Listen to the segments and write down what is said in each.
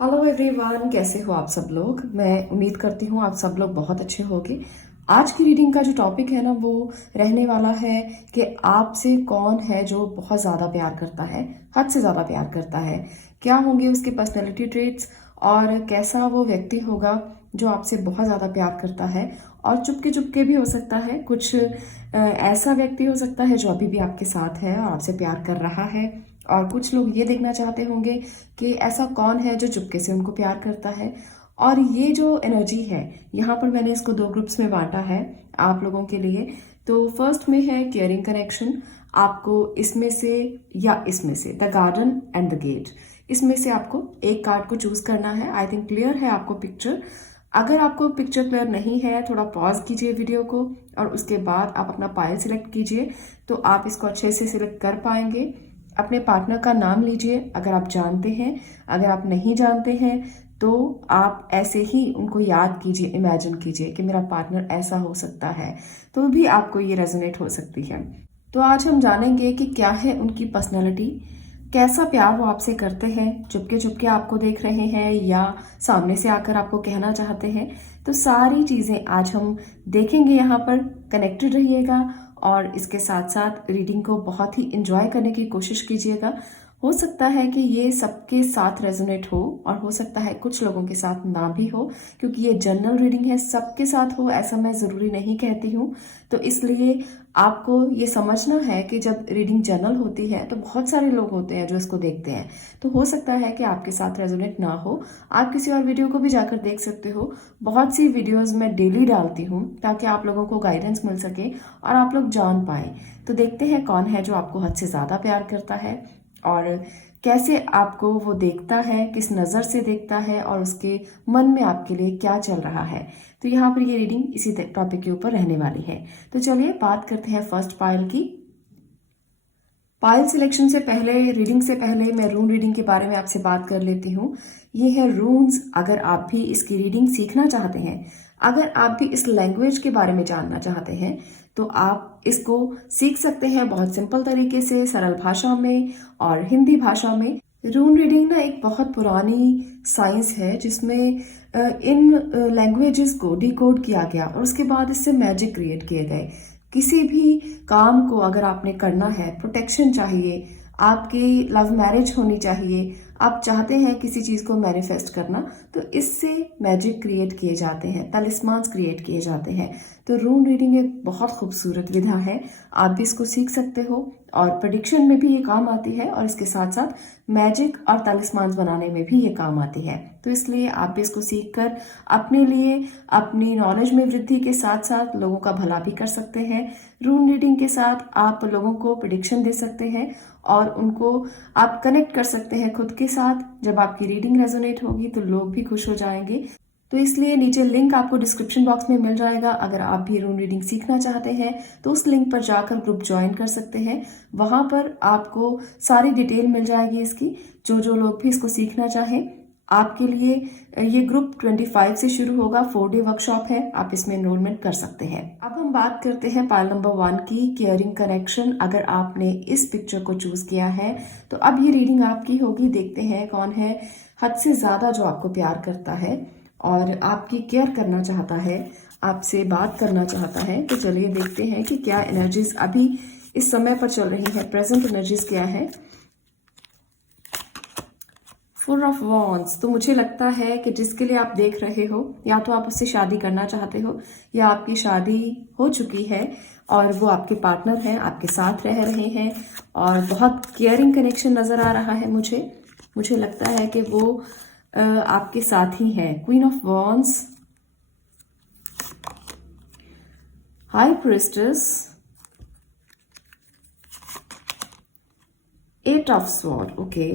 Hello everyone, कैसे हो आप सब लोग। मैं उम्मीद करती हूँ आप सब लोग बहुत अच्छे होंगे। आज की रीडिंग का जो टॉपिक है ना, वो रहने वाला है कि आपसे कौन है जो बहुत ज़्यादा प्यार करता है, हद से ज़्यादा प्यार करता है। क्या होंगे उसके पर्सनैलिटी ट्रेट्स और कैसा वो व्यक्ति होगा जो आपसे बहुत ज़्यादा प्यार करता है। और चुपके चुपके भी हो सकता है, कुछ ऐसा व्यक्ति हो सकता है जो अभी भी आपके साथ है और आपसे प्यार कर रहा है। और कुछ लोग ये देखना चाहते होंगे कि ऐसा कौन है जो चुपके से उनको प्यार करता है। और ये जो एनर्जी है, यहाँ पर मैंने इसको दो ग्रुप्स में बांटा है आप लोगों के लिए। तो फर्स्ट में है केयरिंग कनेक्शन। आपको इसमें से या इसमें से the garden and the gate, इसमें से आपको एक कार्ड को चूज करना है। आई थिंक क्लियर है आपको पिक्चर। अगर आपको पिक्चर क्लियर नहीं है, थोड़ा पॉज कीजिए वीडियो को और उसके बाद आप अपना पायल सिलेक्ट कीजिए, तो आप इसको अच्छे से सिलेक्ट कर पाएंगे। अपने पार्टनर का नाम लीजिए अगर आप जानते हैं। अगर आप नहीं जानते हैं तो आप ऐसे ही उनको याद कीजिए, इमेजिन कीजिए कि मेरा पार्टनर ऐसा हो सकता है, तो भी आपको ये रेजोनेट हो सकती है। तो आज हम जानेंगे कि क्या है उनकी पर्सनैलिटी, कैसा प्यार वो आपसे करते हैं, चुपके चुपके आपको देख रहे हैं या सामने से आकर आपको कहना चाहते हैं। तो सारी चीज़ें आज हम देखेंगे यहाँ पर। कनेक्टेड रहिएगा और इसके साथ साथ रीडिंग को बहुत ही इंजॉय करने की कोशिश कीजिएगा। हो सकता है कि ये सबके साथ रेजोनेट हो और हो सकता है कुछ लोगों के साथ ना भी हो, क्योंकि ये जनरल रीडिंग है, सबके साथ हो ऐसा मैं ज़रूरी नहीं कहती हूँ। तो इसलिए आपको ये समझना है कि जब रीडिंग जनरल होती है तो बहुत सारे लोग होते हैं जो इसको देखते हैं, तो हो सकता है कि आपके साथ रेजोनेट ना हो। आप किसी और वीडियो को भी जाकर देख सकते हो। बहुत सी वीडियोस मैं डेली डालती हूँ ताकि आप लोगों को गाइडेंस मिल सके और आप लोग जान पाए। तो देखते हैं कौन है जो आपको हद से ज़्यादा प्यार करता है और कैसे आपको वो देखता है, किस नज़र से देखता है और उसके मन में आपके लिए क्या चल रहा है। तो यहाँ पर ये रीडिंग इसी टॉपिक के ऊपर रहने वाली है। तो चलिए बात करते हैं फर्स्ट पायल की। पायल सिलेक्शन से पहले, रीडिंग से पहले मैं रून रीडिंग के बारे में आपसे बात कर लेती हूँ। ये है रून्स। अगर आप भी इसकी रीडिंग सीखना चाहते हैं, अगर आप भी इस लैंग्वेज के बारे में जानना चाहते हैं, तो आप इसको सीख सकते हैं बहुत सिंपल तरीके से, सरल भाषा में और हिंदी भाषा में। रून रीडिंग ना एक बहुत पुरानी साइंस है जिसमें इन लैंग्वेजेस को डिकोड किया गया और उसके बाद इससे मैजिक क्रिएट किए गए। किसी भी काम को अगर आपने करना है, प्रोटेक्शन चाहिए, आपकी लव मैरिज होनी चाहिए, आप चाहते हैं किसी चीज़ को मैनिफेस्ट करना, तो इससे मैजिक क्रिएट किए जाते हैं, तलिस्मान्स क्रिएट किए जाते हैं। तो रून रीडिंग एक बहुत खूबसूरत विधा है, आप भी इसको सीख सकते हो और प्रेडिक्शन में भी ये काम आती है और इसके साथ साथ मैजिक और तलिस्मान्स बनाने में भी ये काम आती है। तो इसलिए आप भी इसको सीख कर अपने लिए, अपनी नॉलेज में वृद्धि के साथ साथ लोगों का भला भी कर सकते हैं। रून रीडिंग के साथ आप लोगों को प्रेडिक्शन दे सकते हैं और उनको आप कनेक्ट कर सकते हैं खुद के साथ। जब आपकी रीडिंग रेजोनेट होगी तो लोग भी खुश हो जाएंगे। तो इसलिए नीचे लिंक आपको डिस्क्रिप्शन बॉक्स में मिल जाएगा। अगर आप भी रून रीडिंग सीखना चाहते हैं तो उस लिंक पर जाकर ग्रुप ज्वाइन कर सकते हैं। वहां पर आपको सारी डिटेल मिल जाएगी इसकी। जो लोग भी इसको सीखना चाहें, आपके लिए ये ग्रुप 25 से शुरू होगा, 4 डे वर्कशॉप है, आप इसमें एनरोलमेंट कर सकते हैं। अब हम बात करते हैं पायल नंबर 1 की, केयरिंग कनेक्शन। अगर आपने इस पिक्चर को चूज किया है तो अब ये रीडिंग आपकी होगी। देखते हैं कौन है हद से ज्यादा जो आपको प्यार करता है और आपकी केयर करना चाहता है, आपसे बात करना चाहता है। तो चलिए देखते हैं कि क्या एनर्जीज अभी इस समय पर चल रही है, प्रेजेंट एनर्जीज क्या है। 4 ऑफ वॉन्ड्स। तो मुझे लगता है कि जिसके लिए आप देख रहे हो, या तो आप उससे शादी करना चाहते हो या आपकी शादी हो चुकी है और वो आपके पार्टनर हैं, आपके साथ रह रहे हैं और बहुत केयरिंग कनेक्शन नजर आ रहा है मुझे लगता है कि वो आपके साथ ही है। Queen of wands, high priestess, 8 of sword. Okay,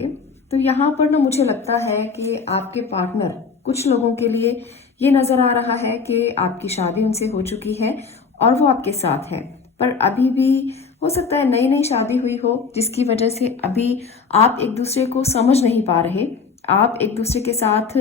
तो यहाँ पर ना मुझे लगता है कि आपके पार्टनर, कुछ लोगों के लिए ये नजर आ रहा है कि आपकी शादी उनसे हो चुकी है और वो आपके साथ है, पर अभी भी हो सकता है नई नई शादी हुई हो जिसकी वजह से अभी आप एक दूसरे को समझ नहीं पा रहे। आप एक दूसरे के साथ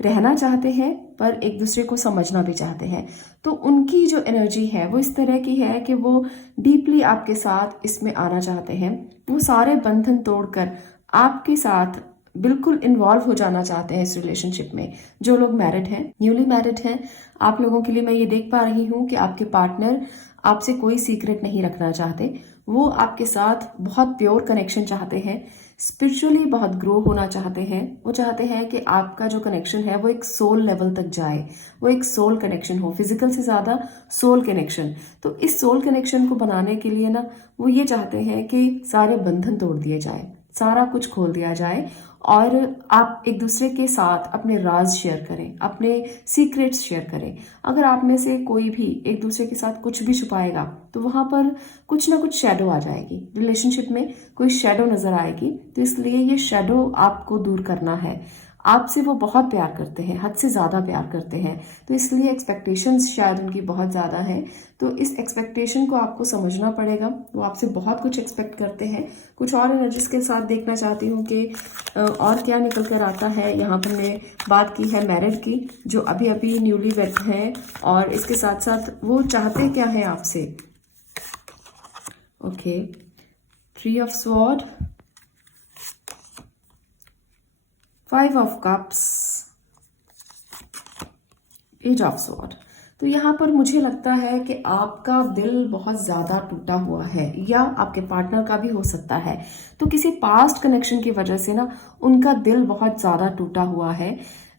रहना चाहते हैं पर एक दूसरे को समझना भी चाहते हैं। तो उनकी जो एनर्जी है वो इस तरह की है कि वो डीपली आपके साथ इसमें आना चाहते हैं। वो सारे बंधन तोड़कर आपके साथ बिल्कुल इन्वॉल्व हो जाना चाहते हैं इस रिलेशनशिप में। जो लोग मैरिड हैं, न्यूली मैरिड हैं, आप लोगों के लिए मैं ये देख पा रही हूँ कि आपके पार्टनर आपसे कोई सीक्रेट नहीं रखना चाहते। वो आपके साथ बहुत प्योर कनेक्शन चाहते हैं, स्पिरिचुअली बहुत ग्रो होना चाहते हैं। वो चाहते हैं कि आपका जो कनेक्शन है वो एक सोल लेवल तक जाए, वो एक सोल कनेक्शन हो, फिजिकल से ज़्यादा सोल कनेक्शन। तो इस सोल कनेक्शन को बनाने के लिए ना वो ये चाहते हैं कि सारे बंधन तोड़ दिए जाए, सारा कुछ खोल दिया जाए और आप एक दूसरे के साथ अपने राज शेयर करें, अपने सीक्रेट्स शेयर करें। अगर आप में से कोई भी एक दूसरे के साथ कुछ भी छुपाएगा तो वहां पर कुछ ना कुछ शैडो आ जाएगी, रिलेशनशिप में कोई शैडो नजर आएगी। तो इसलिए ये शैडो आपको दूर करना है। आपसे वो बहुत प्यार करते हैं, हद से ज़्यादा प्यार करते हैं, तो इसलिए एक्सपेक्टेशंस शायद उनकी बहुत ज़्यादा हैं। तो इस एक्सपेक्टेशन को आपको समझना पड़ेगा। वो आपसे बहुत कुछ एक्सपेक्ट करते हैं। कुछ और एनर्जीज के साथ देखना चाहती हूँ कि और क्या निकल कर आता है। यहाँ पर मैं बात की है मैरिड की, जो अभी अभी न्यूली वेड हैं, और इसके साथ साथ वो चाहते क्या है आपसे। Okay, 3 of sword, 5 of cups, page of sword. तो यहाँ पर मुझे लगता है कि आपका दिल बहुत ज़्यादा टूटा हुआ है, या आपके पार्टनर का भी हो सकता है। तो किसी पास्ट कनेक्शन की वजह से ना उनका दिल बहुत ज़्यादा टूटा हुआ है,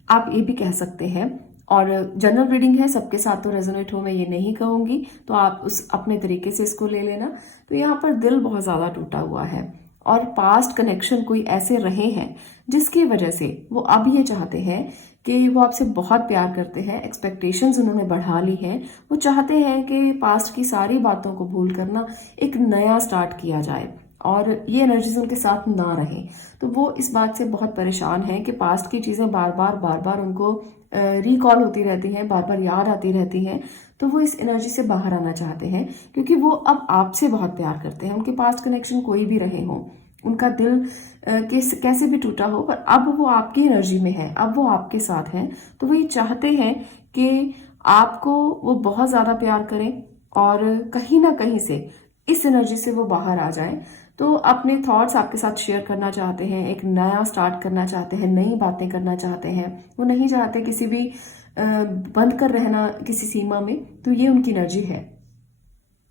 आप ये भी कह सकते हैं। और जनरल रीडिंग है, सबके साथ तो रेजोनेट हो मैं ये नहीं कहूँगी, तो आप उस अपने तरीके से इसको ले लेना। तो यहाँ पर दिल बहुत ज़्यादा टूटा हुआ है और पास्ट कनेक्शन कोई ऐसे रहे हैं जिसकी वजह से वो अब ये चाहते हैं कि वो आपसे बहुत प्यार करते हैं, एक्सपेक्टेशंस उन्होंने बढ़ा ली हैं। वो चाहते हैं कि पास्ट की सारी बातों को भूल कर ना एक नया स्टार्ट किया जाए और ये एनर्जीज उनके साथ ना रहे। तो वो इस बात से बहुत परेशान हैं कि पास्ट की चीज़ें बार बार उनको रिकॉल होती रहती हैं, बार बार याद आती रहती हैं। तो वो इस एनर्जी से बाहर आना चाहते हैं क्योंकि वो अब आपसे बहुत प्यार करते हैं। उनके पास्ट कनेक्शन कोई भी रहे हों, उनका दिल कैसे भी टूटा हो, पर अब वो आपकी एनर्जी में है, अब वो आपके साथ हैं। तो वो ये चाहते हैं कि आपको वो बहुत ज़्यादा प्यार करें और कहीं ना कहीं से इस एनर्जी से वो बाहर आ जाएं। तो अपने थॉट्स आपके साथ शेयर करना चाहते हैं, एक नया स्टार्ट करना चाहते हैं, नई बातें करना चाहते हैं। वो नहीं चाहते किसी भी बंद कर रहना किसी सीमा में। तो ये उनकी एनर्जी है।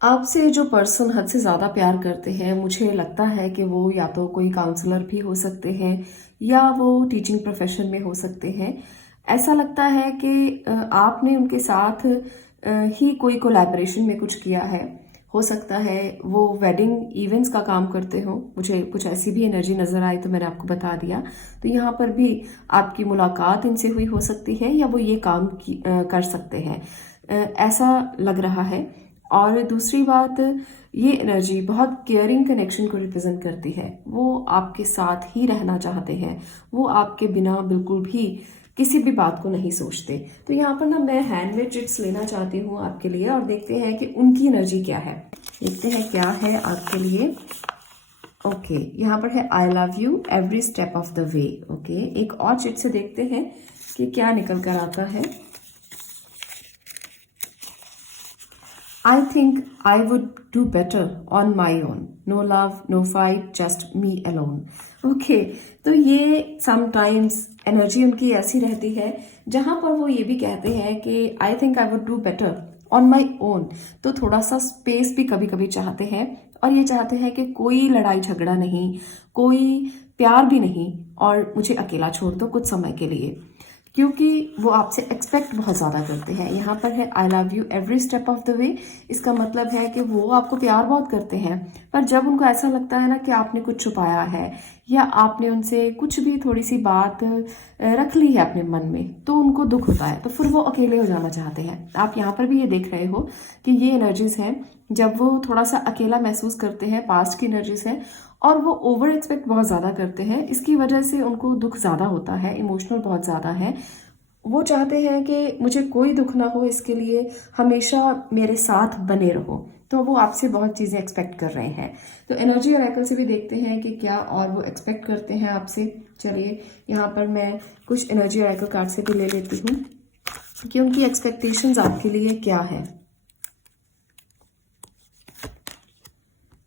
आपसे जो पर्सन हद से ज़्यादा प्यार करते हैं, मुझे लगता है कि वो या तो कोई काउंसलर भी हो सकते हैं या वो टीचिंग प्रोफेशन में हो सकते हैं। ऐसा लगता है कि आपने उनके साथ ही कोई कोलैबोरेशन में कुछ किया है। हो सकता है वो वेडिंग इवेंट्स का काम करते हो, मुझे कुछ ऐसी भी एनर्जी नज़र आई तो मैंने आपको बता दिया। तो यहाँ पर भी आपकी मुलाकात इनसे हुई हो सकती है या वो ये काम कर सकते हैं, ऐसा लग रहा है। और दूसरी बात, ये एनर्जी बहुत केयरिंग कनेक्शन को रिप्रेजेंट करती है। वो आपके साथ ही रहना चाहते हैं, वो आपके बिना बिल्कुल भी किसी भी बात को नहीं सोचते। तो यहाँ पर ना मैं हैंडमेड चिट्स लेना चाहती हूँ आपके लिए और देखते हैं कि उनकी एनर्जी क्या है। देखते हैं क्या है आपके लिए। ओके, यहाँ पर है I love you every step of the way. Okay, एक और चिट से देखते हैं कि क्या निकल कर आता है। I think I would do better on my own. No love, no fight, just me alone. Okay, तो ये sometimes एनर्जी उनकी ऐसी रहती है जहां पर वो ये भी कहते हैं कि I think I would do better on my own। तो थोड़ा सा स्पेस भी कभी कभी चाहते हैं और ये चाहते हैं कि कोई लड़ाई झगड़ा नहीं, कोई प्यार भी नहीं, और मुझे अकेला छोड़ दो कुछ समय के लिए, क्योंकि वो आपसे एक्सपेक्ट बहुत ज़्यादा करते हैं। यहाँ पर है I love you every step of the way. इसका मतलब है कि वो आपको प्यार बहुत करते हैं, पर जब उनको ऐसा लगता है ना कि आपने कुछ छुपाया है या आपने उनसे कुछ भी थोड़ी सी बात रख ली है अपने मन में, तो उनको दुख होता है, तो फिर वो अकेले हो जाना चाहते हैं। आप यहाँ पर भी ये देख रहे हो कि ये एनर्जीज हैं जब वो थोड़ा सा अकेला महसूस करते हैं, पास्ट की एनर्जीज है, और वो ओवर एक्सपेक्ट बहुत ज़्यादा करते हैं। इसकी वजह से उनको दुख ज़्यादा होता है, इमोशनल बहुत ज़्यादा है। वो चाहते हैं कि मुझे कोई दुख ना हो, इसके लिए हमेशा मेरे साथ बने रहो। तो वो आपसे बहुत चीज़ें एक्सपेक्ट कर रहे हैं। तो एनर्जी ऑरेकल से भी देखते हैं कि क्या और वो एक्सपेक्ट करते हैं आपसे। चलिए, यहाँ पर मैं कुछ एनर्जी ऑरेकल कार्ड से भी ले लेती हूँ कि उनकी एक्सपेक्टेशंस आपके लिए क्या है।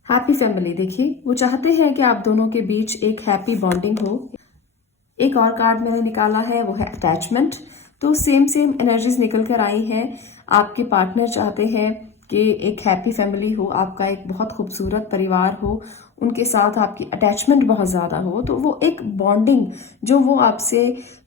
हैप्पी फैमिली, देखिए वो चाहते हैं कि आप दोनों के बीच एक हैप्पी बॉन्डिंग हो। एक और कार्ड मैंने निकाला है, वो है अटैचमेंट। तो सेम एनर्जीज निकल कर आई हैं। आपके पार्टनर चाहते हैं कि एक हैप्पी फैमिली हो, आपका एक बहुत खूबसूरत परिवार हो, उनके साथ आपकी अटैचमेंट बहुत ज़्यादा हो। तो वो एक बॉन्डिंग जो वो आपसे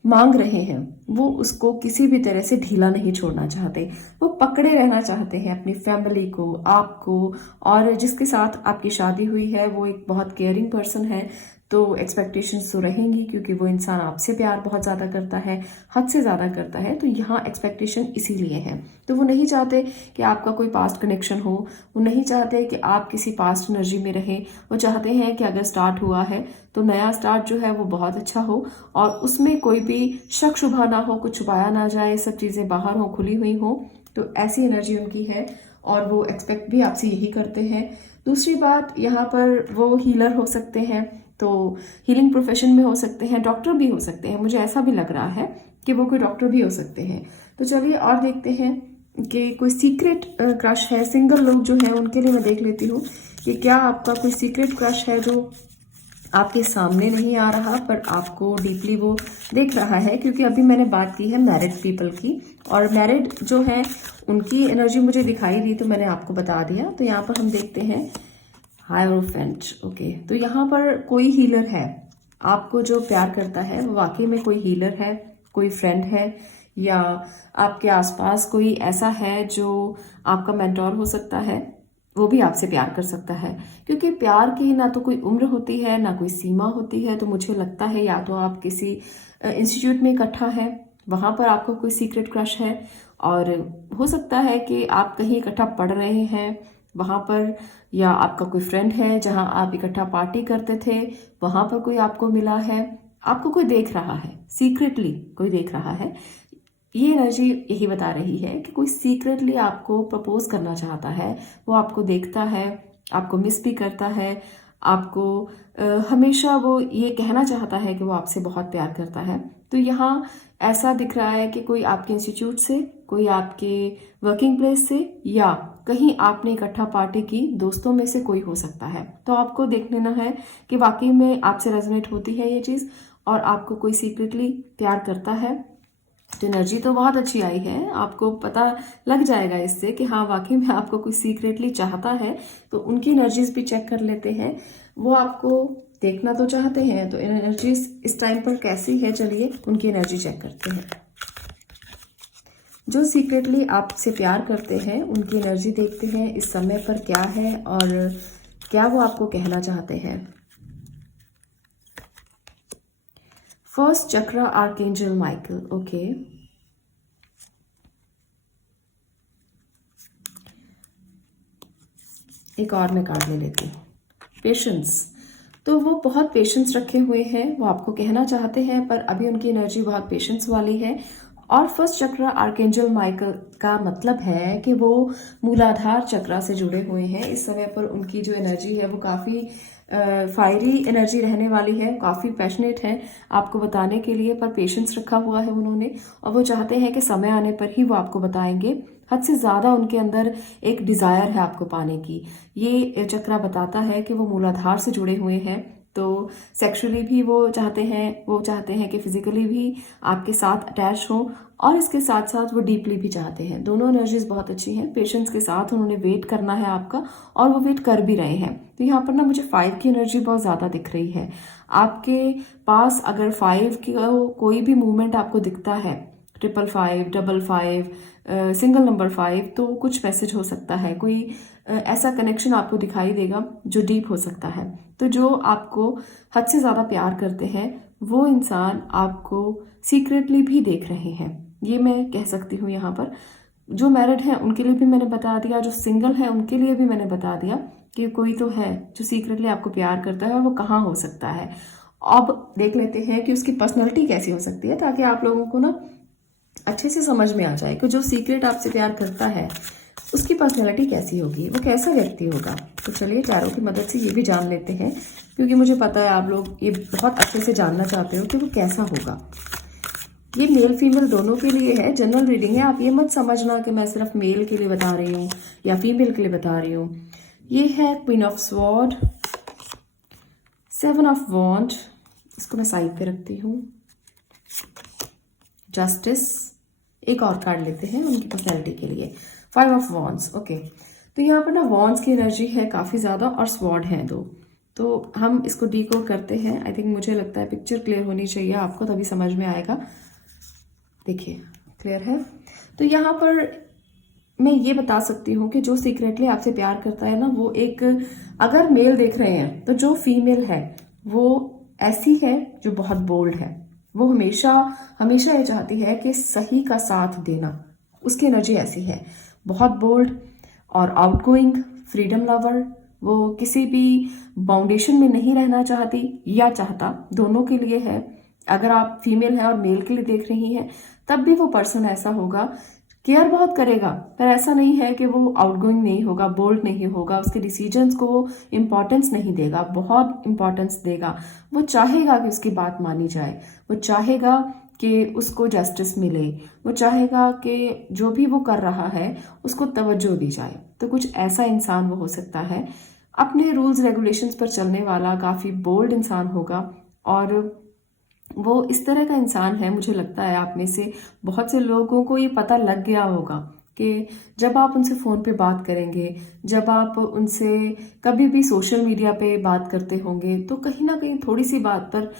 मांग रहे हैं, वो उसको किसी भी तरह से ढीला नहीं छोड़ना चाहते। वो पकड़े रहना चाहते हैं अपनी फैमिली को, आपको, और जिसके साथ आपकी शादी हुई है वो एक बहुत केयरिंग पर्सन है। तो एक्सपेक्टेशंस तो रहेंगी, क्योंकि वो इंसान आपसे प्यार बहुत ज़्यादा करता है, हद से ज़्यादा करता है। तो यहाँ एक्सपेक्टेशन इसीलिए है। तो वो नहीं चाहते कि आपका कोई पास्ट कनेक्शन हो, वो नहीं चाहते कि आप किसी पास्ट एनर्जी में रहें। वो चाहते हैं कि अगर स्टार्ट हुआ है तो नया स्टार्ट जो है वो बहुत अच्छा हो, और उसमें कोई भी शक शुबा ना हो, कुछ छुपाया ना जाए, सब चीज़ें बाहर हो, खुली हुई हो। तो ऐसी एनर्जी उनकी है, और वो एक्सपेक्ट भी आपसे यही करते हैं। दूसरी बात, यहाँ पर वो हीलर हो सकते हैं, तो हीलिंग प्रोफेशन में हो सकते हैं, डॉक्टर भी हो सकते हैं। मुझे ऐसा भी लग रहा है कि वो कोई डॉक्टर भी हो सकते हैं। तो चलिए और देखते हैं कि कोई सीक्रेट क्रश है। सिंगल लोग जो है उनके लिए मैं देख लेती हूँ कि क्या आपका कोई सीक्रेट क्रश है जो आपके सामने नहीं आ रहा पर आपको डीपली वो देख रहा है। क्योंकि अभी मैंने बात की है मैरिड पीपल की, और मैरिड जो है उनकी एनर्जी मुझे दिखाई दी तो मैंने आपको बता दिया। तो यहाँ पर हम देखते हैं हायरोफेंट। ओके, तो यहाँ पर कोई हीलर है, आपको जो प्यार करता है वो वाकई में कोई हीलर है, कोई फ्रेंड है, या आपके आसपास कोई ऐसा है जो आपका मेंटोर हो सकता है। वो भी आपसे प्यार कर सकता है, क्योंकि प्यार की ना तो कोई उम्र होती है ना कोई सीमा होती है। तो मुझे लगता है या तो आप किसी इंस्टीट्यूट में इकट्ठा है, वहाँ पर आपको कोई सीक्रेट क्रश है, और हो सकता है कि आप कहीं इकट्ठा पढ़ रहे हैं वहाँ पर, या आपका कोई फ्रेंड है जहाँ आप इकट्ठा पार्टी करते थे, वहाँ पर कोई आपको मिला है, आपको कोई देख रहा है, सीक्रेटली कोई देख रहा है। ये एनर्जी यही बता रही है कि कोई सीक्रेटली आपको प्रपोज करना चाहता है। वो आपको देखता है, आपको मिस भी करता है, आपको हमेशा वो ये कहना चाहता है कि वो आपसे बहुत प्यार करता है। तो यहाँ ऐसा दिख रहा है कि कोई आपके इंस्टीट्यूट से, कोई आपके वर्किंग प्लेस से, या कहीं आपने इकट्ठा पार्टी की, दोस्तों में से कोई हो सकता है। तो आपको देख लेना है कि वाकई में आपसे रेजोनेट होती है ये चीज़, और आपको कोई सीक्रेटली प्यार करता है। तो एनर्जी तो बहुत अच्छी आई है, आपको पता लग जाएगा इससे कि हाँ वाकई में आपको कोई सीक्रेटली चाहता है। तो उनकी एनर्जीज भी चेक कर लेते हैं, वो आपको देखना तो चाहते हैं। तो एनर्जीज इस टाइम पर कैसी है, चलिए उनकी एनर्जी चेक करते हैं। जो सीक्रेटली आपसे प्यार करते हैं उनकी एनर्जी देखते हैं इस समय पर क्या है, और क्या वो आपको कहना चाहते हैं। फर्स्ट चक्रा आर्कएंजल माइकल। ओके, एक और मैं कार्ड ले लेती हूँ, पेशेंस। तो वो बहुत पेशेंस रखे हुए हैं, वो आपको कहना चाहते हैं, पर अभी उनकी एनर्जी बहुत पेशेंस वाली है। और फर्स्ट चक्र आर्कएंजल माइकल का मतलब है कि वो मूलाधार चक्र से जुड़े हुए हैं। इस समय पर उनकी जो एनर्जी है वो काफ़ी फायरी एनर्जी रहने वाली है, काफ़ी पैशनेट है आपको बताने के लिए, पर पेशेंस रखा हुआ है उन्होंने, और वो चाहते हैं कि समय आने पर ही वो आपको बताएंगे। हद से ज़्यादा उनके अंदर एक डिज़ायर है आपको पाने की। ये चक्रा बताता है कि वो मूलाधार से जुड़े हुए हैं, तो सेक्सुअली भी वो चाहते हैं कि फिजिकली भी आपके साथ अटैच हो, और इसके साथ साथ वो डीपली भी चाहते हैं। दोनों एनर्जीज बहुत अच्छी हैं। पेशेंस के साथ उन्होंने वेट करना है आपका, और वो वेट कर भी रहे हैं। तो यहाँ पर ना मुझे 5 की एनर्जी बहुत ज़्यादा दिख रही है। आपके पास अगर 5 की कोई भी मूवमेंट आपको दिखता है, 555, 55, सिंगल नंबर 5, तो कुछ मैसेज हो सकता है, कोई ऐसा कनेक्शन आपको दिखाई देगा जो डीप हो सकता है। तो जो आपको हद से ज़्यादा प्यार करते हैं वो इंसान आपको सीक्रेटली भी देख रहे हैं, ये मैं कह सकती हूँ। यहाँ पर जो मैरिड हैं उनके लिए भी मैंने बता दिया, जो सिंगल हैं उनके लिए भी मैंने बता दिया कि कोई तो है जो सीक्रेटली आपको प्यार करता है, और वो कहाँ हो सकता है। अब देख लेते हैं कि उसकी पर्सनैलिटी कैसी हो सकती है, ताकि आप लोगों को ना अच्छे से समझ में आ जाए कि जो सीक्रेट आपसे प्यार करता है उसकी पर्सनैलिटी कैसी होगी, वो कैसा व्यक्ति होगा। तो चलिए टैरो की मदद से ये भी जान लेते हैं, क्योंकि मुझे पता है आप लोग ये बहुत अच्छे से जानना चाहते हो कि वो कैसा होगा। ये मेल फीमेल दोनों के लिए है, जनरल रीडिंग है। आप ये मत समझना कि मैं सिर्फ मेल के लिए बता रही हूँ या फीमेल के लिए बता रही हूँ। ये है क्वीन ऑफ स्वॉर्ड, 7 ऑफ वॉन्ड, इसको मैं साइड पे रखती हूँ, जस्टिस, एक और कार्ड लेते हैं उनकी पर्सनैलिटी के लिए, 5 ऑफ वॉन्ड्स। ओके, तो यहाँ पर ना वॉन्ड्स की एनर्जी है काफ़ी ज़्यादा और स्वॉर्ड है 2। तो हम इसको डीकोड करते हैं। आई थिंक मुझे लगता है पिक्चर क्लियर होनी चाहिए आपको, तभी समझ में आएगा। देखिए क्लियर है। तो यहाँ पर मैं ये बता सकती हूँ कि जो सीक्रेटली आपसे प्यार करता है ना, वो एक, अगर मेल देख रहे हैं तो जो फीमेल है वो ऐसी है जो बहुत बोल्ड है। वो हमेशा हमेशा ये चाहती है कि सही का साथ देना, उसकी एनर्जी ऐसी है, बहुत बोल्ड और आउटगोइंग, फ्रीडम लवर। वो किसी भी बाउंडेशन में नहीं रहना चाहती या चाहता, दोनों के लिए है। अगर आप फीमेल हैं और मेल के लिए देख रही हैं, तब भी वो पर्सन ऐसा होगा, केयर बहुत करेगा, पर ऐसा नहीं है कि वो आउटगोइंग नहीं होगा, बोल्ड नहीं होगा, उसके डिसीजंस को वो इम्पोर्टेंस नहीं देगा, बहुत इम्पोर्टेंस देगा। वो चाहेगा कि उसकी बात मानी जाए, वो चाहेगा कि उसको जस्टिस मिले, वो चाहेगा कि जो भी वो कर रहा है उसको तवज्जो दी जाए। तो कुछ ऐसा इंसान वो हो सकता है, अपने रूल्स रेगुलेशंस पर चलने वाला, काफ़ी बोल्ड इंसान होगा। और वो इस तरह का इंसान है, मुझे लगता है आप में से बहुत से लोगों को ये पता लग गया होगा कि जब आप उनसे फ़ोन पे बात करेंगे, जब आप उनसे कभी भी सोशल मीडिया पे बात करते होंगे, तो कहीं ना कहीं थोड़ी सी बात पर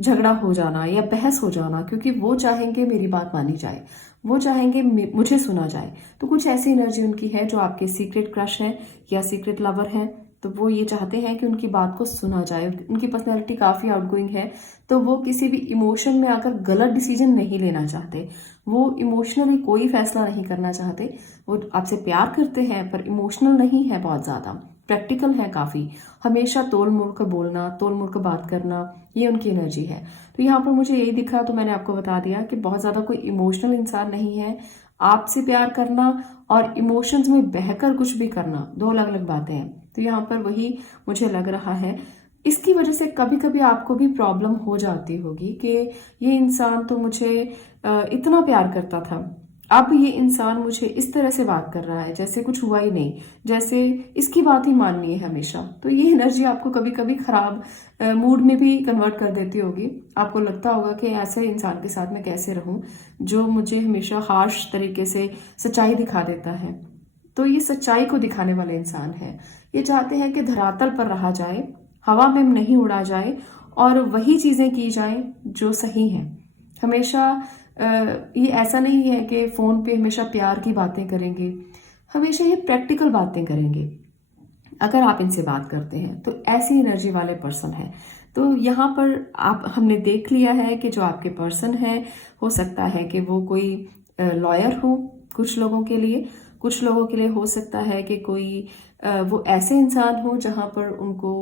झगड़ा हो जाना या बहस हो जाना, क्योंकि वो चाहेंगे मेरी बात मानी जाए, वो चाहेंगे मुझे सुना जाए। तो कुछ ऐसी एनर्जी उनकी है जो आपके सीक्रेट क्रश है या सीक्रेट लवर है। तो वो ये चाहते हैं कि उनकी बात को सुना जाए। उनकी पर्सनैलिटी काफ़ी आउटगोइंग है, तो वो किसी भी इमोशन में आकर गलत डिसीजन नहीं लेना चाहते। वो इमोशनली कोई फैसला नहीं करना चाहते। वो आपसे प्यार करते हैं पर इमोशनल नहीं है, बहुत ज़्यादा प्रैक्टिकल है काफ़ी। हमेशा तोल मोल कर बोलना, तोल मोल कर बात करना, ये उनकी एनर्जी है। तो यहाँ पर मुझे यही दिखा, तो मैंने आपको बता दिया कि बहुत ज़्यादा कोई इमोशनल इंसान नहीं है। आपसे प्यार करना और इमोशंस में बहकर कुछ भी करना, 2 अलग अलग बातें हैं। तो यहाँ पर वही मुझे लग रहा है। इसकी वजह से कभी कभी आपको भी प्रॉब्लम हो जाती होगी कि ये इंसान तो मुझे इतना प्यार करता था, अब ये इंसान मुझे इस तरह से बात कर रहा है जैसे कुछ हुआ ही नहीं, जैसे इसकी बात ही माननी है हमेशा। तो ये एनर्जी आपको कभी कभी खराब मूड में भी कन्वर्ट कर देती होगी। आपको लगता होगा कि ऐसे इंसान के साथ मैं कैसे रहूं जो मुझे हमेशा हार्श तरीके से सच्चाई दिखा देता है। तो ये सच्चाई को दिखाने वाले इंसान है। ये चाहते हैं कि धरातल पर रहा जाए, हवा में नहीं उड़ा जाए और वही चीजें की जाएं जो सही हैं। हमेशा ये ऐसा नहीं है कि फोन पे हमेशा प्यार की बातें करेंगे, हमेशा ये प्रैक्टिकल बातें करेंगे। अगर आप इनसे बात करते हैं तो ऐसी एनर्जी वाले पर्सन है। तो यहाँ पर आप हमने देख लिया है कि जो आपके पर्सन है, हो सकता है कि वो कोई लॉयर हो कुछ लोगों के लिए, कुछ लोगों के लिए हो सकता है कि कोई वो ऐसे इंसान हो जहाँ पर उनको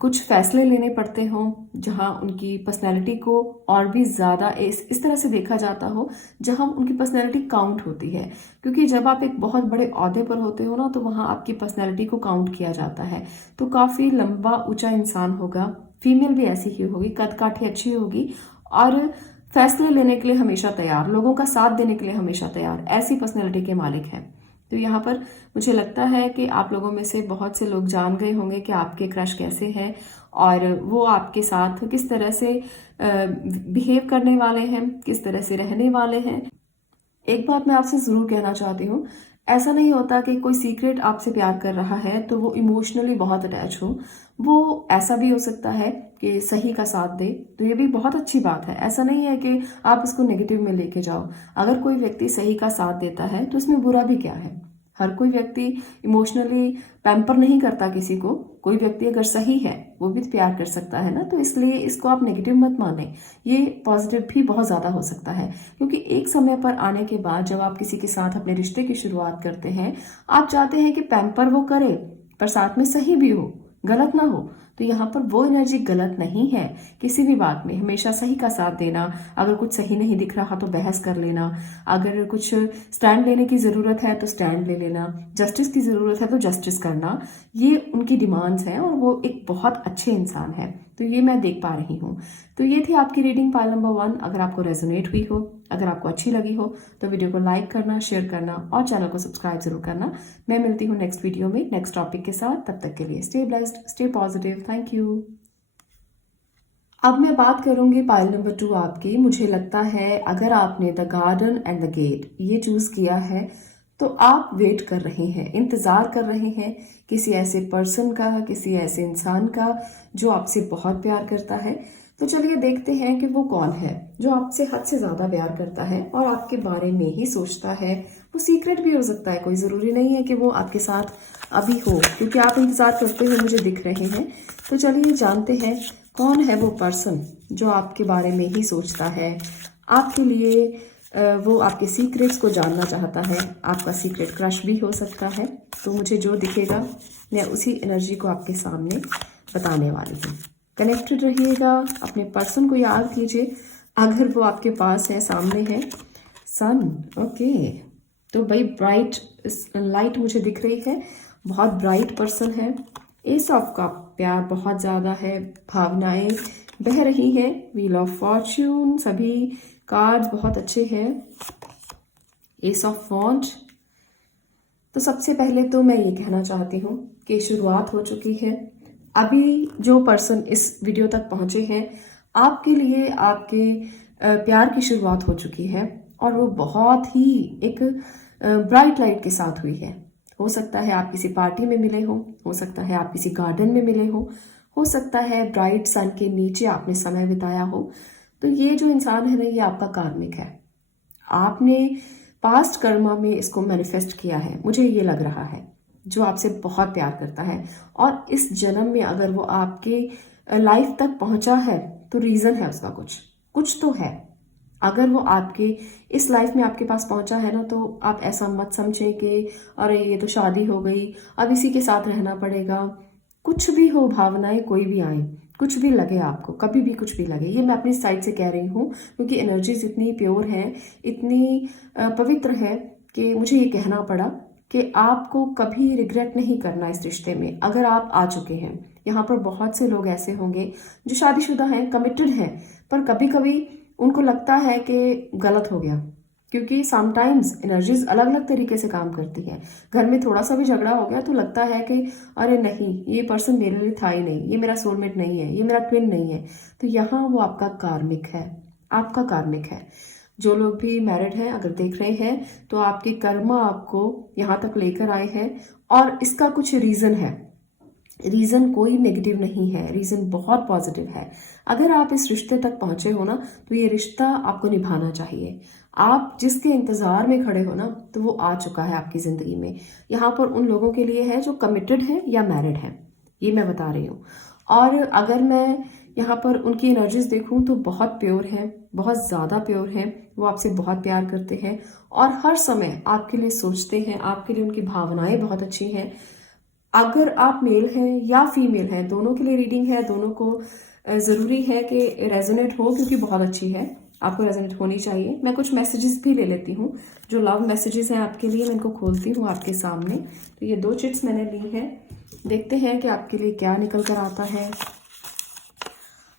कुछ फैसले लेने पड़ते हों, जहाँ उनकी पर्सनैलिटी को और भी ज़्यादा इस तरह से देखा जाता हो जहाँ उनकी पर्सनैलिटी काउंट होती है। क्योंकि जब आप एक बहुत बड़े ओहदे पर होते हो ना, तो वहाँ आपकी पर्सनैलिटी को काउंट किया जाता है। तो काफ़ी लंबा ऊंचा इंसान होगा, फीमेल भी ऐसी ही होगी, कद काठी अच्छी होगी और फैसले लेने के लिए हमेशा तैयार, लोगों का साथ देने के लिए हमेशा तैयार, ऐसी पर्सनैलिटी के मालिक हैं। तो यहाँ पर मुझे लगता है कि आप लोगों में से बहुत से लोग जान गए होंगे कि आपके क्रश कैसे हैं और वो आपके साथ किस तरह से बिहेव करने वाले हैं, किस तरह से रहने वाले हैं। एक बात मैं आपसे ज़रूर कहना चाहती हूँ, ऐसा नहीं होता कि कोई सीक्रेट आपसे प्यार कर रहा है तो वो इमोशनली बहुत अटैच हो। वो ऐसा भी हो सकता है कि सही का साथ दे, तो ये भी बहुत अच्छी बात है। ऐसा नहीं है कि आप उसको नेगेटिव में लेके जाओ। अगर कोई व्यक्ति सही का साथ देता है तो उसमें बुरा भी क्या है। हर कोई व्यक्ति इमोशनली पैम्पर नहीं करता किसी को। कोई व्यक्ति अगर सही है वो भी प्यार कर सकता है ना, तो इसलिए इसको आप नेगेटिव मत माने, ये पॉजिटिव भी बहुत ज़्यादा हो सकता है। क्योंकि एक समय पर आने के बाद जब आप किसी के साथ अपने रिश्ते की शुरुआत करते हैं, आप चाहते हैं कि पैम्पर वो करे पर साथ में सही भी हो, गलत ना हो। तो यहाँ पर वो एनर्जी गलत नहीं है। किसी भी बात में हमेशा सही का साथ देना, अगर कुछ सही नहीं दिख रहा तो बहस कर लेना, अगर कुछ स्टैंड लेने की ज़रूरत है तो स्टैंड ले लेना, जस्टिस की ज़रूरत है तो जस्टिस करना, ये उनकी डिमांड्स हैं और वो एक बहुत अच्छे इंसान है। तो ये मैं देख पा रही हूँ। तो ये थी आपकी रीडिंग पाइल नंबर 1। अगर आपको रेजोनेट हुई हो, अगर आपको अच्छी लगी हो तो वीडियो को लाइक करना, शेयर करना और चैनल को सब्सक्राइब जरूर करना। मैं मिलती हूँ नेक्स्ट वीडियो में नेक्स्ट टॉपिक के साथ। तब तक के लिए stay blessed, stay positive. Thank you. अब मैं बात करूंगी पाइल नंबर 2 आपकी। मुझे लगता है अगर आपने the garden and the gate ये चूज किया है तो आप वेट कर रहे हैं, इंतजार कर रहे हैं किसी ऐसे पर्सन का, किसी ऐसे इंसान का जो आपसे बहुत प्यार करता है। तो चलिए देखते हैं कि वो कौन है जो आपसे हद से ज्यादा प्यार करता है और आपके बारे में ही सोचता है। वो सीक्रेट भी हो सकता है, कोई जरूरी नहीं है कि वो आपके साथ अभी हो, क्योंकि आप इंतजार करते हुए मुझे दिख रहे हैं। तो चलिए जानते हैं कौन है वो पर्सन जो आपके बारे में ही सोचता है, आपके लिए वो आपके सीक्रेट्स को जानना चाहता है। आपका सीक्रेट क्रश भी हो सकता है। तो मुझे जो दिखेगा मैं उसी एनर्जी को आपके सामने बताने वाली हूँ। कनेक्टेड रहिएगा, अपने पर्सन को याद कीजिए अगर वो आपके पास है, सामने है। सन, ओके, तो भाई ब्राइट लाइट मुझे दिख रही है, बहुत ब्राइट पर्सन है। एस ऑफ का प्यार बहुत ज़्यादा है, भावनाएं बह रही हैं। व्हील ऑफ फॉर्च्यून, सभी कार्ड्स बहुत अच्छे हैं। एस ऑफ वॉन्ड। तो सबसे पहले तो मैं ये कहना चाहती हूँ कि शुरुआत हो चुकी है। अभी जो पर्सन इस वीडियो तक पहुंचे हैं, आपके लिए आपके प्यार की शुरुआत हो चुकी है और वो बहुत ही एक ब्राइट लाइट के साथ हुई है। हो सकता है आप किसी पार्टी में मिले हो सकता है आप किसी गार्डन में मिले हो सकता है ब्राइट सन के नीचे आपने समय बिताया हो। तो ये जो इंसान है ना, ये आपका कार्मिक है। आपने पास्ट कर्मा में इसको मैनिफेस्ट किया है, मुझे ये लग रहा है, जो आपसे बहुत प्यार करता है। और इस जन्म में अगर वो आपके लाइफ तक पहुंचा है तो रीजन है उसका, कुछ तो है। अगर वो आपके इस लाइफ में आपके पास पहुंचा है ना, तो आप ऐसा मत समझें कि अरे ये तो शादी हो गई, अब इसी के साथ रहना पड़ेगा। कुछ भी हो, भावनाएं कोई भी आए, कुछ भी लगे आपको, कभी भी कुछ भी लगे, ये मैं अपनी साइड से कह रही हूँ, क्योंकि एनर्जीज इतनी प्योर हैं, इतनी पवित्र है कि मुझे ये कहना पड़ा कि आपको कभी रिग्रेट नहीं करना इस रिश्ते में अगर आप आ चुके हैं। यहाँ पर बहुत से लोग ऐसे होंगे जो शादीशुदा हैं, कमिटेड हैं, पर कभी कभी उनको लगता है कि गलत हो गया, क्योंकि समटाइम्स एनर्जीज अलग अलग तरीके से काम करती है। घर में थोड़ा सा भी झगड़ा हो गया तो लगता है कि अरे नहीं, ये पर्सन मेरे लिए था ही नहीं, ये मेरा सोलमेट नहीं है, ये मेरा ट्विन नहीं है। तो यहाँ वो आपका कार्मिक है, आपका कार्मिक है। जो लोग भी मैरिड हैं, अगर देख रहे हैं तो आपके कर्मा आपको यहाँ तक लेकर आए हैं और इसका कुछ रीजन है। रीजन कोई नेगेटिव नहीं है, रीजन बहुत पॉजिटिव है। अगर आप इस रिश्ते तक पहुंचे हो ना, तो ये रिश्ता आपको निभाना चाहिए। आप जिसके इंतजार में खड़े हो ना, तो वो आ चुका है आपकी जिंदगी में। यहाँ पर उन लोगों के लिए है जो कमिटेड है या मैरिड है, ये मैं बता रही हूँ। और अगर मैं यहाँ पर उनकी एनर्जीज देखूं तो बहुत प्योर है, बहुत ज़्यादा प्योर है। वो आपसे बहुत प्यार करते हैं और हर समय आपके लिए सोचते हैं, आपके लिए उनकी भावनाएं बहुत अच्छी हैं। अगर आप मेल हैं या फीमेल हैं, दोनों के लिए रीडिंग है, दोनों को ज़रूरी है कि रेजोनेट हो, क्योंकि बहुत अच्छी है, आपको रेजोनेट होनी चाहिए। मैं कुछ मैसेजेस भी ले लेती हूँ, जो लव मैसेजेस हैं आपके लिए, मैं इनको खोलती हूँ आपके सामने। तो ये 2 चिट्स मैंने ली हैं, देखते हैं कि आपके लिए क्या निकल कर आता है।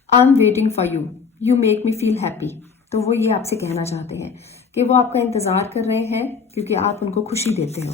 I am waiting for you, you make me feel happy. तो वो ये आपसे कहना चाहते हैं कि वो आपका इंतज़ार कर रहे हैं क्योंकि आप उनको खुशी देते हो।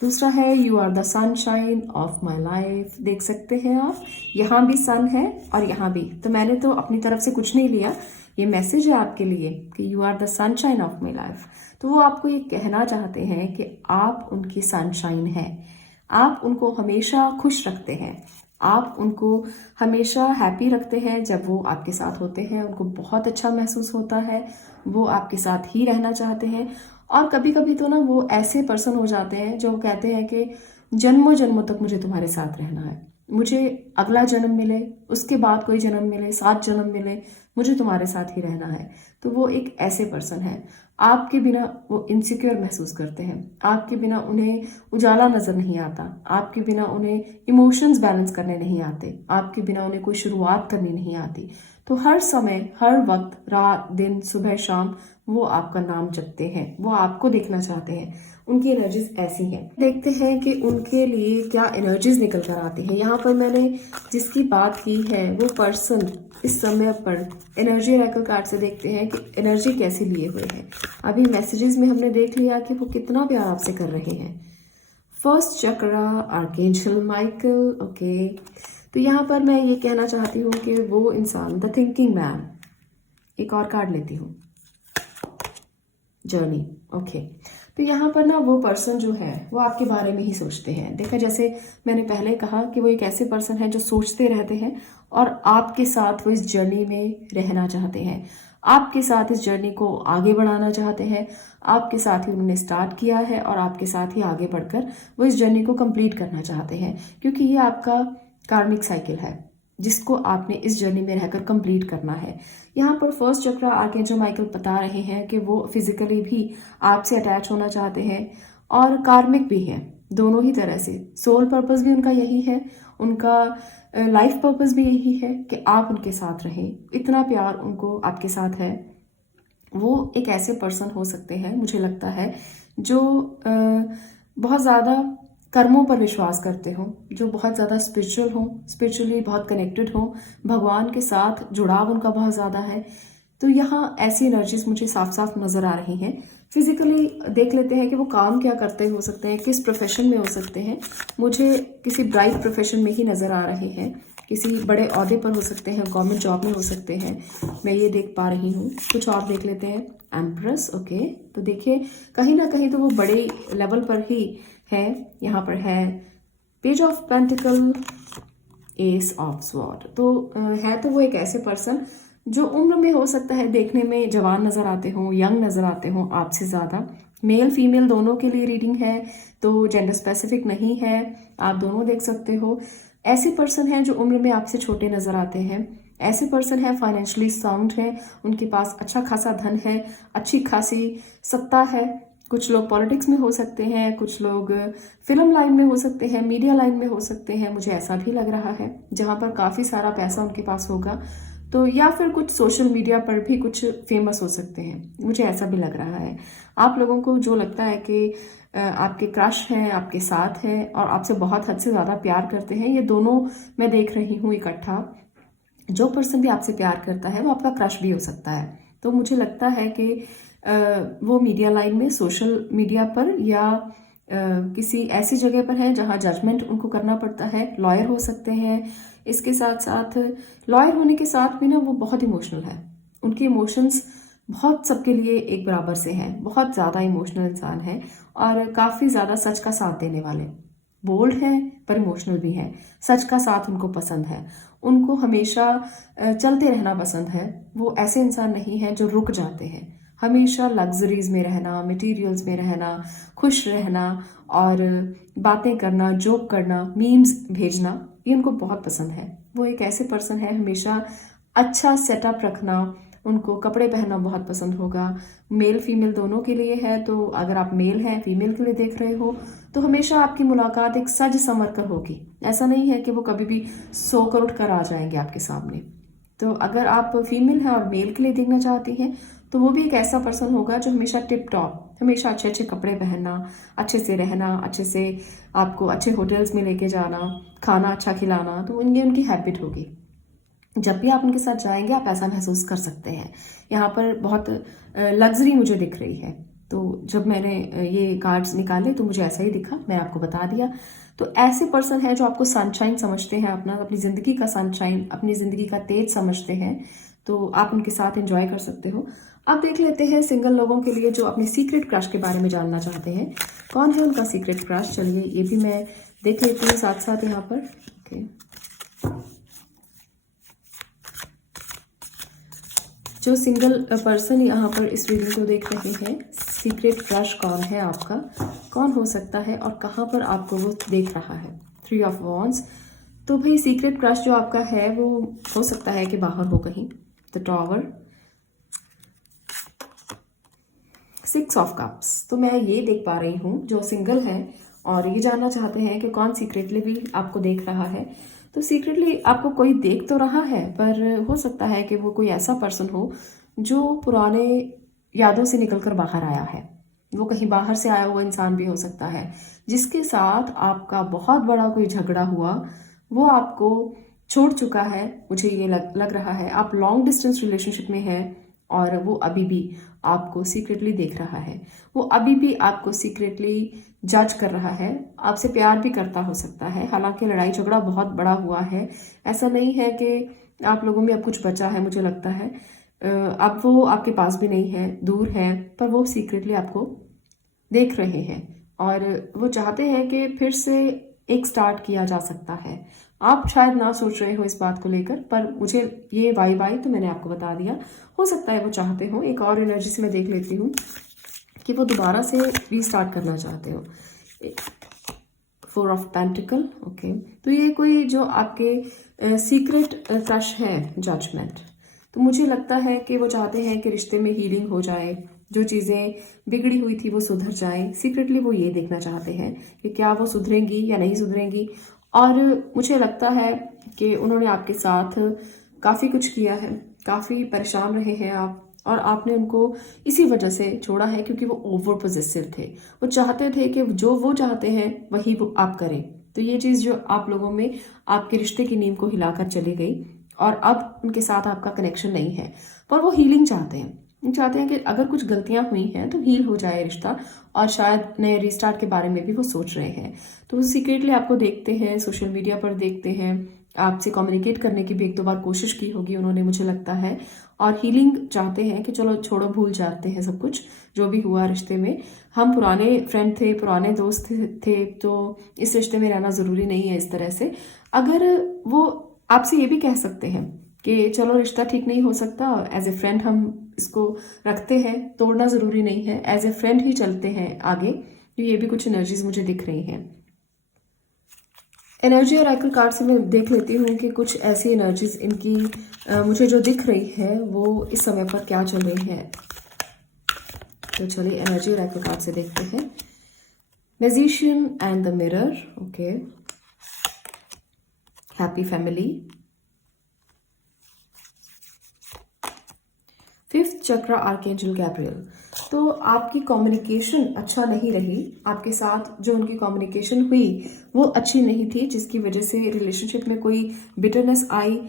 दूसरा है you are the sunshine of my life. देख सकते हैं आप, यहाँ भी सन है और यहाँ भी। तो मैंने तो अपनी तरफ से कुछ नहीं लिया, ये मैसेज है आपके लिए कि you are the sunshine of my life. तो वो आपको ये कहना चाहते हैं कि आप उनकी सनशाइन हैं, आप उनको हमेशा खुश रखते हैं, आप उनको हमेशा हैप्पी रखते हैं। जब वो आपके साथ होते हैं उनको बहुत अच्छा महसूस होता है, वो आपके साथ ही रहना चाहते हैं। और कभी कभी तो ना वो ऐसे पर्सन हो जाते हैं जो कहते हैं कि जन्मों जन्मों तक मुझे तुम्हारे साथ रहना है, मुझे अगला जन्म मिले, उसके बाद कोई जन्म मिले, 7 जन्म मिले, मुझे तुम्हारे साथ ही रहना है। तो वो एक ऐसे पर्सन है। आपके बिना वो इनसिक्योर महसूस करते हैं, आपके बिना उन्हें उजाला नजर नहीं आता, आपके बिना उन्हें इमोशंस बैलेंस करने नहीं आते, आपके बिना उन्हें कोई शुरुआत करनी नहीं आती। तो हर समय, हर वक्त, रात दिन, सुबह शाम वो आपका नाम जपते हैं, वो आपको देखना चाहते हैं। उनकी एनर्जीज ऐसी हैं। देखते हैं कि उनके लिए क्या एनर्जीज निकल कर आती हैं। यहाँ पर मैंने जिसकी बात की है वो पर्सन इस समय पर एनर्जी ऑरेकल कार्ड से देखते हैं कि एनर्जी कैसे लिए हुए हैं। अभी मैसेजेस में हमने देख लिया कि वो कितना प्यार आपसे कर रहे हैं। फर्स्ट चक्रा, आर्कएंजल माइकल, ओके। तो यहाँ पर मैं ये कहना चाहती हूँ कि वो इंसान, द थिंकिंग मैन, एक और कार्ड लेती हूँ, जर्नी। ओके, तो यहाँ पर ना वो पर्सन जो है वो आपके बारे में ही सोचते हैं। देखा, जैसे मैंने पहले कहा कि वो एक ऐसे पर्सन है जो सोचते रहते हैं और आपके साथ वो इस जर्नी में रहना चाहते हैं, आपके साथ इस जर्नी को आगे बढ़ाना चाहते हैं। आपके साथ ही उन्होंने स्टार्ट किया है और आपके साथ ही आगे बढ़कर वो इस जर्नी को कंप्लीट करना चाहते हैं, क्योंकि ये आपका कार्मिक साइकिल है जिसको आपने इस जर्नी में रहकर कंप्लीट करना है। यहाँ पर फर्स्ट चक्र आर्कएंजल माइकल बता रहे हैं कि वो फिजिकली भी आपसे अटैच होना चाहते हैं और कार्मिक भी हैं, दोनों ही तरह से। सोल पर्पस भी उनका यही है, उनका लाइफ पर्पस भी यही है कि आप उनके साथ रहें। इतना प्यार उनको आपके साथ है। वो एक ऐसे पर्सन हो सकते हैं, मुझे लगता है, जो बहुत ज़्यादा कर्मों पर विश्वास करते हो, जो बहुत ज़्यादा स्पिरिचुअल हो, स्पिरिचुअली बहुत कनेक्टेड हो, भगवान के साथ जुड़ाव उनका बहुत ज़्यादा है। तो यहाँ ऐसी एनर्जीज मुझे साफ साफ नज़र आ रही हैं। फिजिकली देख लेते हैं कि वो काम क्या करते हो सकते हैं, किस प्रोफेशन में हो सकते हैं। मुझे किसी ब्राइट प्रोफेशन में ही नज़र आ रहे हैं, किसी बड़े ओहदे पर हो सकते हैं, गवर्नमेंट जॉब में हो सकते हैं, मैं ये देख पा रही हूँ। कुछ और देख लेते हैं, एम्प्रेस। ओके, तो देखिए कहीं ना कहीं तो वो बड़े लेवल पर ही है। यहाँ पर है page of pentacle, S of sword. तो है तो वो एक ऐसे पर्सन जो उम्र में हो सकता है देखने में जवान नजर आते हो, यंग नजर आते हो आपसे ज़्यादा। मेल फीमेल दोनों के लिए रीडिंग है, तो जेंडर स्पेसिफिक नहीं है, आप दोनों देख सकते हो। ऐसे पर्सन हैं जो उम्र में आपसे छोटे नजर आते हैं। ऐसे पर्सन है फाइनेंशियली साउंड है, उनके पास अच्छा खासा धन है, अच्छी खासी सत्ता है। कुछ लोग पॉलिटिक्स में हो सकते हैं, कुछ लोग फिल्म लाइन में हो सकते हैं, मीडिया लाइन में हो सकते हैं, मुझे ऐसा भी लग रहा है, जहाँ पर काफ़ी सारा पैसा उनके पास होगा। तो या फिर कुछ सोशल मीडिया पर भी कुछ फेमस हो सकते हैं, मुझे ऐसा भी लग रहा है। आप लोगों को जो लगता है कि आपके क्रश हैं, आपके साथ हैं और आपसे बहुत हद से ज़्यादा प्यार करते हैं, ये दोनों मैं देख रही हूँ इकट्ठा। जो पर्सन भी आपसे प्यार करता है वो आपका क्रश भी हो सकता है। तो मुझे लगता है कि वो मीडिया लाइन में, सोशल मीडिया पर या किसी ऐसी जगह पर है जहाँ जजमेंट उनको करना पड़ता है। लॉयर हो सकते हैं। इसके साथ साथ लॉयर होने के साथ भी ना वो बहुत इमोशनल है, उनके इमोशंस बहुत सबके लिए एक बराबर से हैं, बहुत ज़्यादा इमोशनल इंसान है और काफ़ी ज़्यादा सच का साथ देने वाले। बोल्ड हैं पर इमोशनल भी हैं, सच का साथ उनको पसंद है, उनको हमेशा चलते रहना पसंद है। वो ऐसे इंसान नहीं हैं जो रुक जाते हैं, हमेशा लग्जरीज में रहना, मटेरियल्स में रहना, खुश रहना और बातें करना, जोक करना, मीम्स भेजना, ये उनको बहुत पसंद है। वो एक ऐसे पर्सन है, हमेशा अच्छा सेटअप रखना, उनको कपड़े पहनना बहुत पसंद होगा। मेल फीमेल दोनों के लिए है, तो अगर आप मेल हैं, फीमेल के लिए देख रहे हो, तो हमेशा आपकी मुलाकात एक सज संवर कर होगी। ऐसा नहीं है कि वो कभी भी सोकर उठ कर आ जाएंगे आपके सामने। तो अगर आप फीमेल हैं और मेल के लिए देखना चाहती हैं, तो वो भी एक ऐसा पर्सन होगा जो हमेशा टिप टॉप, हमेशा अच्छे अच्छे कपड़े पहनना, अच्छे से रहना, अच्छे से आपको अच्छे होटल्स में लेके जाना, खाना अच्छा खिलाना, तो ये उनकी हैबिट होगी। जब भी आप उनके साथ जाएंगे आप ऐसा महसूस कर सकते हैं। यहाँ पर बहुत लग्जरी मुझे दिख रही है। तो जब मैंने ये कार्ड्स निकाले तो मुझे ऐसा ही दिखा, मैं आपको बता दिया। तो ऐसे पर्सन है जो आपको सनशाइन समझते हैं, अपनी ज़िंदगी का सनशाइन, अपनी ज़िंदगी का तेज समझते हैं, तो आप उनके साथ एंजॉय कर सकते हो। अब देख लेते हैं सिंगल लोगों के लिए जो अपने सीक्रेट क्रश के बारे में जानना चाहते हैं, कौन है उनका सीक्रेट क्रश। चलिए ये भी मैं देख लेती हूँ साथ साथ यहाँ पर। ओके, जो सिंगल पर्सन यहाँ पर इस रीडिंग को देख रहे हैं, सीक्रेट क्रश कौन है आपका, कौन हो सकता है और कहाँ पर आपको वो देख रहा है। 3 ऑफ वॉन्ड्स। तो भाई सीक्रेट क्रश जो आपका है वो हो सकता है कि बाहर हो कहीं। The tower, 6 of cups. तो मैं ये देख पा रही हूँ जो सिंगल है और ये जानना चाहते हैं कि कौन सीक्रेटली भी आपको देख रहा है। तो सीक्रेटली आपको कोई देख तो रहा है, पर हो सकता है कि वो कोई ऐसा पर्सन हो जो पुराने यादों से निकलकर बाहर आया है। वो कहीं बाहर से आया हुआ इंसान भी हो सकता है, जिसके साथ आपका बहुत बड़ा कोई झगड़ा हुआ, वो आपको छोड़ चुका है। मुझे ये लग रहा है आप लॉन्ग डिस्टेंस रिलेशनशिप में हैं, और वो अभी भी आपको सीक्रेटली देख रहा है, वो अभी भी आपको सीक्रेटली जज कर रहा है, आपसे प्यार भी करता हो सकता है। हालांकि लड़ाई झगड़ा बहुत बड़ा हुआ है, ऐसा नहीं है कि आप लोगों में अब कुछ बचा है। मुझे लगता है अब वो आपके पास भी नहीं है, दूर है, पर वो सीक्रेटली आपको देख रहे हैं और वो चाहते हैं कि फिर से एक स्टार्ट किया जा सकता है। आप शायद ना सोच रहे हो इस बात को लेकर, पर मुझे ये वाइब आई तो मैंने आपको बता दिया। हो सकता है वो चाहते हो। एक और एनर्जी से मैं देख लेती हूँ कि वो दोबारा से रीस्टार्ट करना चाहते हो। 4 ऑफ पेंटिकल, ओके। तो ये कोई जो आपके सीक्रेट क्रश है, जजमेंट, तो मुझे लगता है कि वो चाहते हैं कि रिश्ते में हीलिंग हो जाए, जो चीज़ें बिगड़ी हुई थी वो सुधर जाए। सीक्रेटली वो ये देखना चाहते हैं कि क्या वो सुधरेंगी या नहीं सुधरेंगी। और मुझे लगता है कि उन्होंने आपके साथ काफ़ी कुछ किया है, काफ़ी परेशान रहे हैं आप, और आपने उनको इसी वजह से छोड़ा है क्योंकि वो ओवर पॉजेसिव थे। वो चाहते थे कि जो वो चाहते हैं वही वो आप करें। तो ये चीज़ जो आप लोगों में आपके रिश्ते की नींव को हिलाकर चली गई और अब उनके साथ आपका कनेक्शन नहीं है, पर वो हीलिंग चाहते हैं। चाहते हैं कि अगर कुछ गलतियां हुई हैं तो हील हो जाए रिश्ता, और शायद नए रिस्टार्ट के बारे में भी वो सोच रहे हैं। तो वो सीक्रेटली आपको देखते हैं, सोशल मीडिया पर देखते हैं, आपसे कम्युनिकेट करने की भी 1-2 बार कोशिश की होगी उन्होंने, मुझे लगता है। और हीलिंग चाहते हैं कि चलो छोड़ो, भूल जाते हैं सब कुछ जो भी हुआ रिश्ते में। हम पुराने फ्रेंड थे, पुराने दोस्त थे, तो इस रिश्ते में रहना ज़रूरी नहीं है इस तरह से। अगर वो आपसे ये भी कह सकते हैं कि चलो रिश्ता ठीक नहीं हो सकता, एज ए फ्रेंड हम इसको रखते हैं, तोड़ना ज़रूरी नहीं है, एज ए फ्रेंड ही चलते हैं आगे। तो ये भी कुछ एनर्जीज मुझे दिख रही हैं। एनर्जी और आइकल कार्ड से मैं देख लेती हूँ कि कुछ ऐसी एनर्जीज इनकी मुझे जो दिख रही है वो इस समय पर क्या चल रही है। तो चलिए एनर्जी और आइकल कार्ड से देखते हैं। Magician and the mirror, okay. Happy family, 5th चक्र आर्कएंजल गैब्रियल। तो आपकी कम्युनिकेशन अच्छा नहीं रही, आपके साथ जो उनकी कम्युनिकेशन हुई वो अच्छी नहीं थी, जिसकी वजह से रिलेशनशिप में कोई बिटरनेस आई।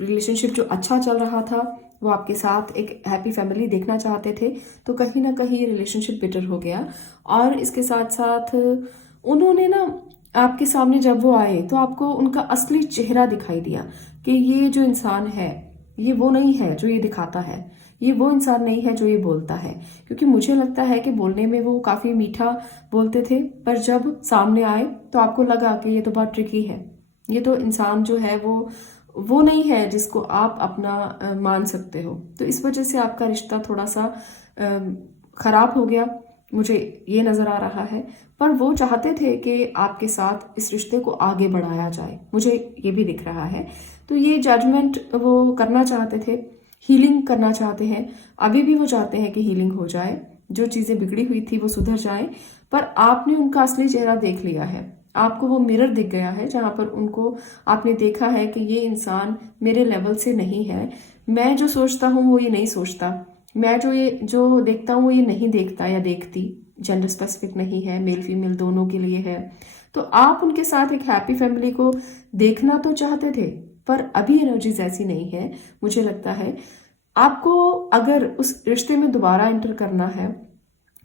रिलेशनशिप जो अच्छा चल रहा था, वो आपके साथ एक हैप्पी फैमिली देखना चाहते थे, तो कहीं ना कहीं रिलेशनशिप बिटर हो गया। और इसके साथ साथ उन्होंने ना आपके सामने जब वो आए तो आपको उनका असली चेहरा दिखाई दिया कि ये जो इंसान है ये वो नहीं है जो ये दिखाता है, ये वो इंसान नहीं है जो ये बोलता है। क्योंकि मुझे लगता है कि बोलने में वो काफ़ी मीठा बोलते थे, पर जब सामने आए तो आपको लगा कि ये तो बहुत ट्रिकी है, ये तो इंसान जो है वो नहीं है जिसको आप अपना मान सकते हो। तो इस वजह से आपका रिश्ता थोड़ा सा खराब हो गया, मुझे ये नज़र आ रहा है। पर वो चाहते थे कि आपके साथ इस रिश्ते को आगे बढ़ाया जाए, मुझे ये भी दिख रहा है। तो ये जजमेंट वो करना चाहते थे, हीलिंग करना चाहते हैं, अभी भी वो चाहते हैं कि हीलिंग हो जाए, जो चीज़ें बिगड़ी हुई थी वो सुधर जाए। पर आपने उनका असली चेहरा देख लिया है, आपको वो मिरर दिख गया है जहाँ पर उनको आपने देखा है कि ये इंसान मेरे लेवल से नहीं है, मैं जो सोचता हूँ वो ये नहीं सोचता, मैं जो देखता हूँ वो ये नहीं देखता या देखती। जेंडर स्पेसिफिक नहीं है, मेल फीमेल दोनों के लिए है। तो आप उनके साथ एक हैप्पी फैमिली को देखना तो चाहते थे, पर अभी एनर्जीज ऐसी नहीं है। मुझे लगता है आपको अगर उस रिश्ते में दोबारा एंटर करना है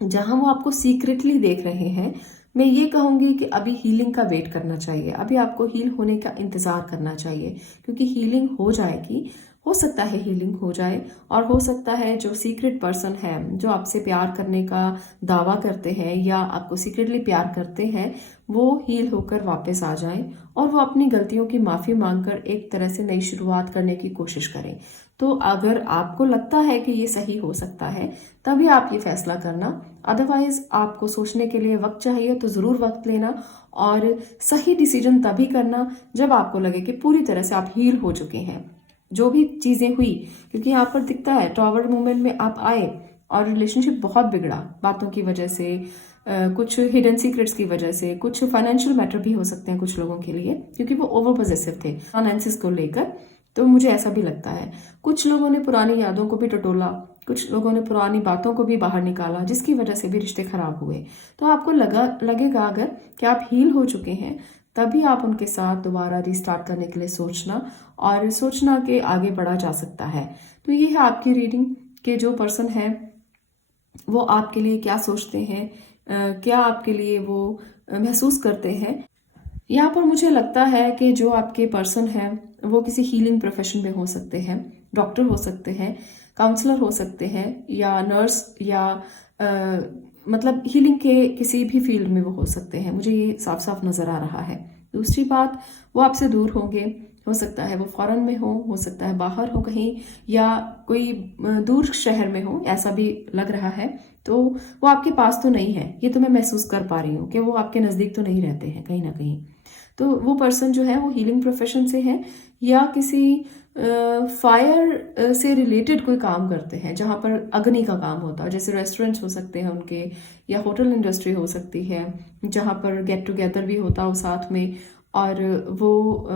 जहां वो आपको सीक्रेटली देख रहे हैं, मैं ये कहूंगी कि अभी हीलिंग का वेट करना चाहिए, अभी आपको हील होने का इंतजार करना चाहिए। क्योंकि हीलिंग हो जाएगी, हो सकता है हीलिंग हो जाए, और हो सकता है जो सीक्रेट पर्सन है, जो आपसे प्यार करने का दावा करते हैं या आपको सीक्रेटली प्यार करते हैं, वो हील होकर वापस आ जाएं और वो अपनी गलतियों की माफ़ी मांगकर एक तरह से नई शुरुआत करने की कोशिश करें। तो अगर आपको लगता है कि ये सही हो सकता है तभी आप ये फैसला करना, अदरवाइज आपको सोचने के लिए वक्त चाहिए, तो ज़रूर वक्त लेना और सही डिसीजन तभी करना जब आपको लगे कि पूरी तरह से आप हील हो चुके हैं जो भी चीज़ें हुई। क्योंकि यहाँ पर दिखता है टॉवर मूवमेंट में आप आए और रिलेशनशिप बहुत बिगड़ा बातों की वजह से, कुछ हिडन सीक्रेट्स की वजह से, कुछ फाइनेंशियल मैटर भी हो सकते हैं कुछ लोगों के लिए, क्योंकि वो ओवर पॉजेसिव थे फाइनेंसिस को लेकर। तो मुझे ऐसा भी लगता है कुछ लोगों ने पुरानी यादों को भी टटोला, कुछ लोगों ने पुरानी बातों को भी बाहर निकाला, जिसकी वजह से भी रिश्ते खराब हुए। तो आपको लगेगा अगर कि आप हील हो चुके हैं, तभी आप उनके साथ दोबारा रिस्टार्ट करने के लिए सोचना और सोचना कि आगे बढ़ा जा सकता है। तो ये है आपकी रीडिंग। कि जो पर्सन है वो आपके लिए क्या सोचते हैं, क्या आपके लिए वो महसूस करते हैं। यहाँ पर मुझे लगता है कि जो आपके पर्सन है वो किसी हीलिंग प्रोफेशन में हो सकते हैं, डॉक्टर हो सकते हैं, काउंसलर हो सकते हैं, या नर्स, या मतलब हीलिंग के किसी भी फील्ड में वो हो सकते हैं। मुझे ये साफ साफ नज़र आ रहा है। दूसरी बात, वो आपसे दूर होंगे। हो सकता है वो फॉरेन में हो सकता है बाहर हो कहीं, या कोई दूर शहर में हो, ऐसा भी लग रहा है। तो वो आपके पास तो नहीं है, ये तो मैं महसूस कर पा रही हूँ कि वो आपके नज़दीक तो नहीं रहते हैं कहीं ना कहीं। तो वो पर्सन जो है वो हीलिंग प्रोफेशन से है, या किसी फायर से रिलेटेड कोई काम करते हैं जहाँ पर अग्नि का काम होता है। जैसे रेस्टोरेंट्स हो सकते हैं उनके, या होटल इंडस्ट्री हो सकती है जहाँ पर गेट टुगेदर भी होता हो साथ में, और वो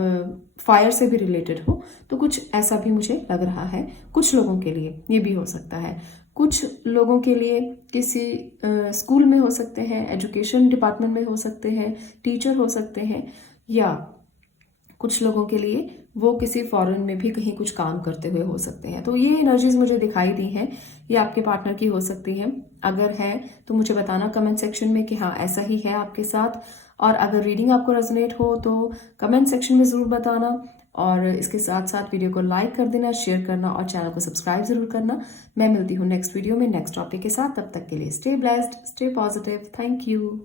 फायर से भी रिलेटेड हो। तो कुछ ऐसा भी मुझे लग रहा है। कुछ लोगों के लिए ये भी हो सकता है। कुछ लोगों के लिए किसी स्कूल में हो सकते हैं, एजुकेशन डिपार्टमेंट में हो सकते हैं, टीचर हो सकते हैं, या कुछ लोगों के लिए वो किसी फॉरेन में भी कहीं कुछ काम करते हुए हो सकते हैं। तो ये एनर्जीज मुझे दिखाई दी हैं। ये आपके पार्टनर की हो सकती हैं। अगर है तो मुझे बताना कमेंट सेक्शन में कि हाँ ऐसा ही है आपके साथ। और अगर रीडिंग आपको रेजोनेट हो तो कमेंट सेक्शन में ज़रूर बताना। और इसके साथ साथ वीडियो को लाइक कर देना, शेयर करना और चैनल को सब्सक्राइब ज़रूर करना। मैं मिलती हूँ नेक्स्ट वीडियो में नेक्स्ट टॉपिक के साथ। तब तक के लिए stay blessed, stay positive. Thank you.